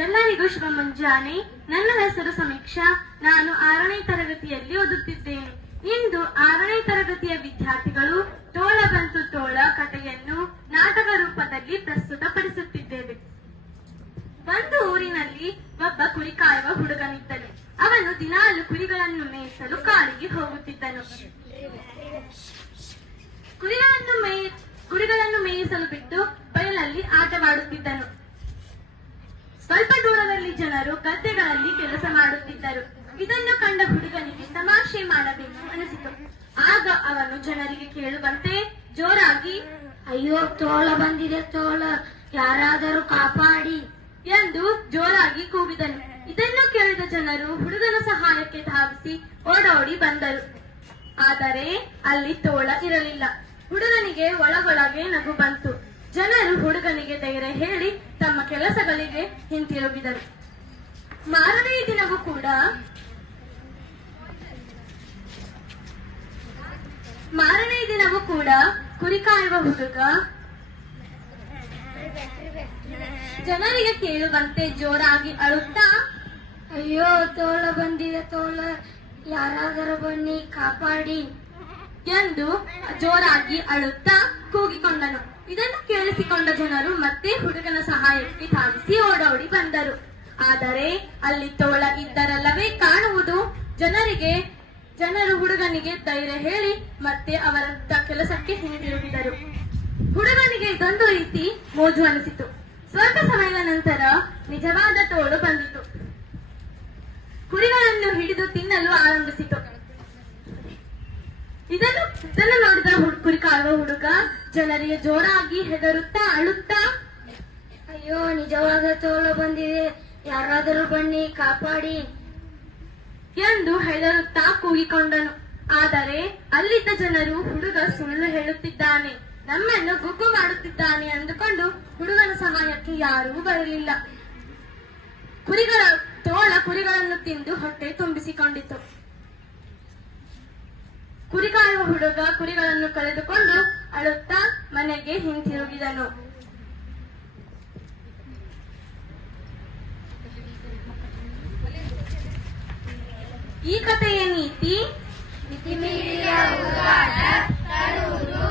ಎಲ್ಲರಿಗೂ ಶುಭ ಮುಂಜಾನೆ. ನನ್ನ ಹೆಸರು ಸಮೀಕ್ಷಾ. ನಾನು 6ನೇ ತರಗತಿಯಲ್ಲಿ ಓದುತ್ತಿದ್ದೇನೆ. ಇಂದು 6ನೇ ತರಗತಿಯ ವಿದ್ಯಾರ್ಥಿಗಳು ತೋಳ ಬಂತು ತೋಳ ಕಥೆಯನ್ನು ನಾಟಕ ರೂಪದಲ್ಲಿ ಪ್ರಸ್ತುತಪಡಿಸುತ್ತಿದ್ದೇವೆ. ಒಂದು ಊರಿನಲ್ಲಿ ಒಬ್ಬ ಕುರಿ ಕಾಯುವ ಹುಡುಗನಿದ್ದನು. ಅವನು ದಿನಾಲು ಕುರಿಗಳನ್ನು ಮೇಯಿಸಲು ಕಾಡಿಗೆ ಹೋಗುತ್ತಿದ್ದನು. ಕುರಿಗಳನ್ನು ಮೇಯಿಸಲು ಬಿಟ್ಟು ಬಯಲಲ್ಲಿ ಆಟವಾಡುತ್ತಿದ್ದನು. ಸ್ವಲ್ಪ ದೂರದಲ್ಲಿ ಜನರು ಗದ್ದೆಗಳಲ್ಲಿ ಕೆಲಸ ಮಾಡುತ್ತಿದ್ದರು. ಇದನ್ನು ಕಂಡ ಹುಡುಗನಿಗೆ ತಮಾಷೆ ಮಾಡಬೇಕು ಅನಿಸಿತು. ಆಗ ಅವನು ಜನರಿಗೆ ಕೇಳುವಂತೆ ಜೋರಾಗಿ, ಅಯ್ಯೋ, ತೋಳ ಬಂದಿದೆ, ತೋಳ, ಯಾರಾದರೂ ಕಾಪಾಡಿ ಎಂದು ಜೋರಾಗಿ ಕೂಗಿದನು. ಇದನ್ನು ಕೇಳಿದ ಜನರು ಹುಡುಗನ ಸಹಾಯಕ್ಕೆ ಧಾವಿಸಿ ಓಡೋಡಿ ಬಂದರು. ಆದರೆ ಅಲ್ಲಿ ತೋಳ ಇರಲಿಲ್ಲ. ಹುಡುಗನಿಗೆ ಒಳಗೊಳಗೆ ನಗು ಬಂತು. ಜನರು ಹುಡುಗನಿಗೆ ಧೈರ್ಯ ಹೇಳಿ ತಮ್ಮ ಕೆಲಸಗಳಿಗೆ ಹಿಂತಿರುಗಿದರು. ಮಾರನೇ ದಿನವೂ ಕೂಡ ಕುರಿ ಕಾಯುವ ಹುಡುಗ ಜನರಿಗೆ ಕೇಳುವಂತೆ ಜೋರಾಗಿ ಅಳುತ್ತಾ, ಅಯ್ಯೋ, ತೋಳ ಬಂದಿದೆ, ತೋಳ, ಯಾರಾದರೂ ಬನ್ನಿ ಕಾಪಾಡಿ ಎಂದು ಜೋರಾಗಿ ಅಳುತ್ತಾ ಕೂಗಿಕೊಂಡನು. ಇದನ್ನು ಕೇಳಿಸಿಕೊಂಡ ಜನರು ಮತ್ತೆ ಹುಡುಗನ ಸಹಾಯಕ್ಕೆ ಧಾವಿಸಿ ಓಡೋಡಿ ಬಂದರು. ಆದರೆ ಅಲ್ಲಿ ತೋಳ ಇದ್ದರಲ್ಲವೇ ಕಾಣುವುದು. ಜನರು ಹುಡುಗನಿಗೆ ಧೈರ್ಯ ಹೇಳಿ ಮತ್ತೆ ಅವರ ಕೆಲಸಕ್ಕೆ ಹಿಂದಿರುಗಿದರು. ಹುಡುಗನಿಗೆ ಇದೊಂದು ರೀತಿ ಮೋಜು ಅನಿಸಿತು. ಸ್ವಲ್ಪ ಸಮಯದ ನಂತರ ನಿಜವಾದ ತೋಳು ಬಂದಿತು. ಕುರಿಗಳನ್ನು ಹಿಡಿದು ತಿನ್ನಲು ಆರಂಭಿಸಿತು. ಇದನ್ನು ನೋಡಿದ ಕುರಿ ಕಾಯುವ ಹುಡುಗ ಜನರಿಗೆ ಜೋರಾಗಿ ಹೆದರುತ್ತಾ ಅಳುತ್ತಾ, ಅಯ್ಯೋ, ನಿಜವಾದ ತೋಳ ಬಂದಿದೆ, ಯಾರಾದರೂ ಬನ್ನಿ ಕಾಪಾಡಿ ಎಂದು ಹೆದರುತ್ತಾ ಕೂಗಿಕೊಂಡನು. ಆದರೆ ಅಲ್ಲಿದ್ದ ಜನರು ಹುಡುಗ ಸುಳ್ಳು ಹೇಳುತ್ತಿದ್ದಾನೆ, ನಮ್ಮನ್ನು ಗುಗ್ಗು ಮಾಡುತ್ತಿದ್ದಾನೆ ಅಂದುಕೊಂಡು ಹುಡುಗನ ಸಹಾಯಕ್ಕೆ ಯಾರೂ ಬರಲಿಲ್ಲ. ತೋಳ ಕುರಿಗಳನ್ನು ತಿಂದು ಹೊಟ್ಟೆ ತುಂಬಿಸಿಕೊಂಡಿತು. ಕುರಿ ಕಾಯುವ ಹುಡುಗ ಕುರಿಗಳನ್ನು ಕಳೆದುಕೊಂಡು ಅಳುತ್ತಾ ಮನೆಗೆ ಹಿಂತಿರುಗಿದನು. ಈ ಕಥೆಯ ನೀತಿ, ಮಿತಿಮೀರಿದ ಹುಡುಗಾಟ ತರುವುದು